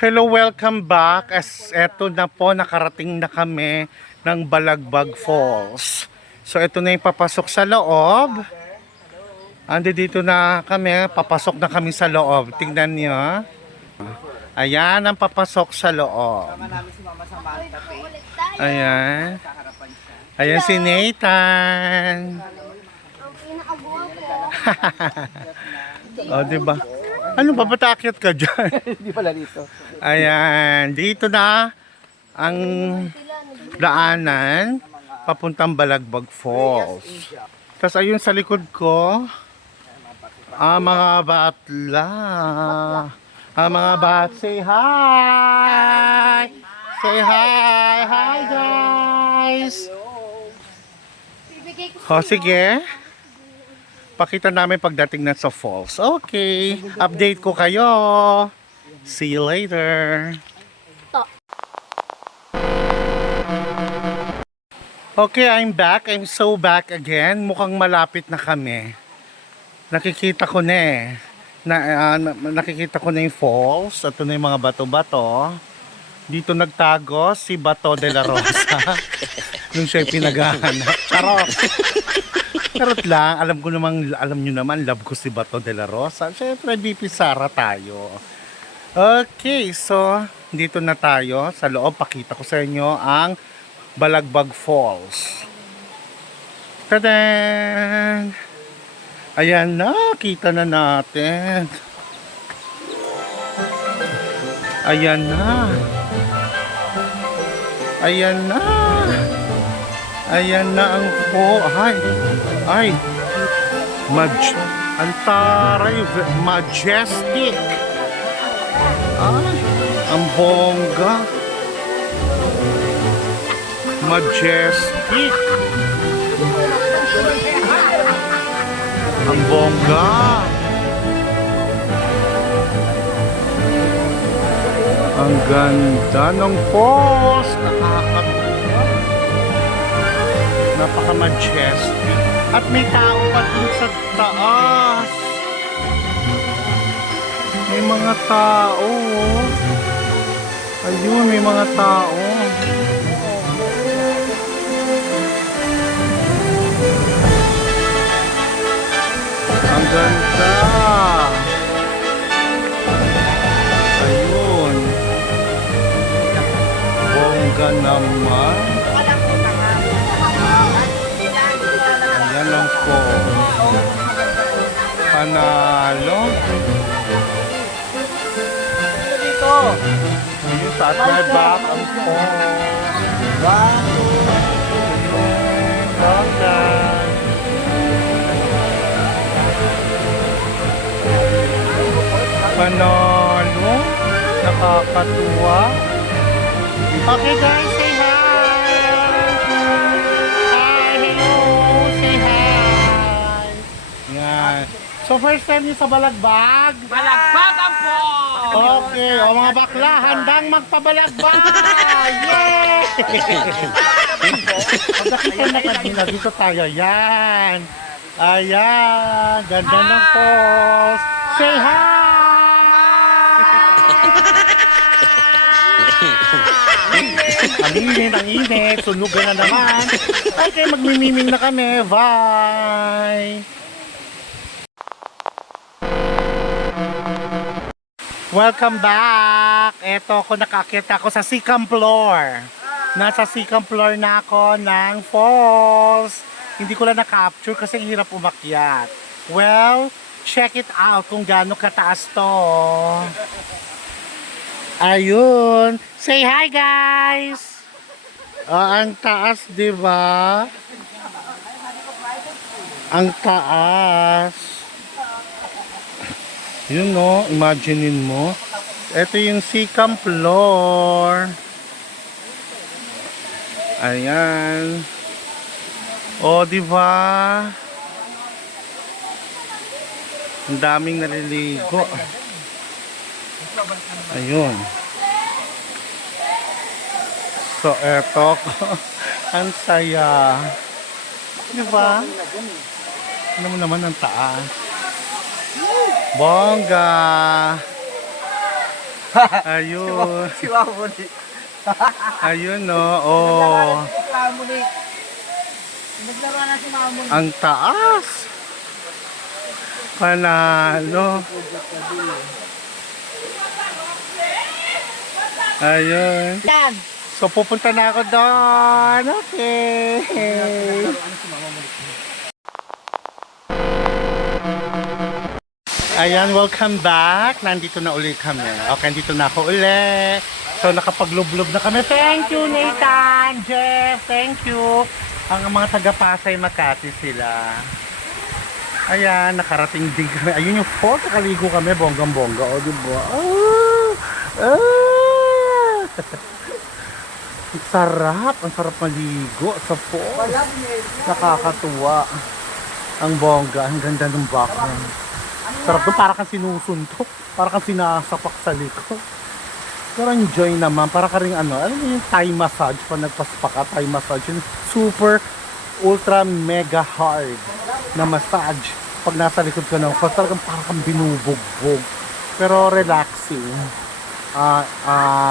Hello, welcome back. As eto na po, nakarating na kami ng Balagbag Falls. So eto na yung papasok sa loob. Andi dito na kami, papasok na kami sa loob. Tingnan niyo. Ayan ang papasok sa loob. Ayan. Ayan si Nathan. O, diba? Ano ba, ba't aakyat ka dyan? Hindi pala dito. Ayan, dito na ang daanan papuntang Balagbag Falls. Tapos ayun sa likod ko, mga batla. Mga bat, say hi! Say hi! Hi guys! O sige. Pakita namin pagdating na sa falls. Okay, update ko kayo. See you later. Okay, I'm back. I'm so back again. Mukhang malapit na kami. Nakikita ko na eh. Nakikita ko na yung falls. Ito na yung mga bato-bato. Dito nagtago si Bato de la Rosa. Nung siya pinaghahanap. Charot! Charot lang, alam nyo naman, love ko si Bato de la Rosa. Siyempre, BP Sara tayo. Okay, so, dito na tayo sa loob. Pakita ko sa inyo ang Balagbag Falls. Tadaan! Ayan na, kita na natin. Ayan na. Ayan na. Ayan na ang ay, antaray, majestic. Ay, ang bongga. Majestic. Ang bongga. Ang ganda ng falls. Napaka-majestic. At may tao pa dun sa taas. May mga tao. Ayun, may mga tao. Ang ganda. Ayun. Bongga naman. Ayan lang po. Panalo. Dito. Yung tatay back ang po. Panalo. Nakakatuwa. Okay guys, say hi. So first time niyo sa Balagbag? Balagbagan po! Okay, o mga bakla, handang magpabalagbag! Yay! Pagkakita na kanina, dito tayo. Yan. Ayan. Ganda ng falls. Say hi! Ang init. Sunugan na naman. Okay, magmimiming na kami. Bye! Welcome back! Eto ako, nakakita ako sa second floor. Nasa second floor na ako ng falls. Hindi ko lang na-capture kasi hirap umakyat. Well, check it out kung gaano kataas to. Ayun. Say hi guys! Ang taas, di ba? Ang taas. Yun no, imaginein mo. Ito yung second floor. Ayan. O, di ba? Ang daming naliligo. Ayun. So, eto. Ang saya. Di ba? Ano mo naman ang taas. Bongga! Ayun. Si Mamuni. Ayun no. Oh. Si Mamuni. Naglaro na si Mamuni. Ang taas. Panalo. Ayun. Yan. So pupunta na ako doon. Okay. Ayan, welcome back. Nandito na ulit kami. Okay, nandito na ako ulit. So nakapaglublub na kami. Thank you, Nathan, Jeff. Thank you. Ang mga taga-Pasay Makati sila. Ayan, nakarating din kami. Ayun yung falls. Nakaligo kami. Bonggang-bongga. O, diba? Ang sarap. Ang sarap maligo sa falls. Nakakatuwa. Ang bongga. Ang ganda ng background. Sarap doon. Para kang sinusuntok. Para kang sinasapak sa likod. Pero enjoy naman. Para ka rin ano. Alam mo yung Thai massage. Pag nagpaspa ka, Thai massage. Yung super, ultra, mega hard na massage. Pag nasa likod ka ng falls, talagang para kang binubugbog. Pero relaxing.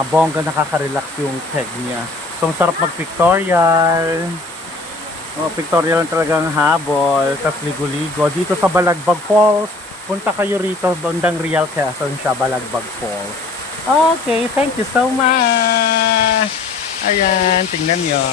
Bongga, nakaka-relax yung peg niya. So, ang sarap mag-pictorial. Pictorial lang talagang habol. Tapos ligo-ligo. Dito sa Balagbag Falls, punta kayo rito, bandang Real Quezon siya, Balagbag Falls. Okay, thank you so much. Ayan, tingnan nyo.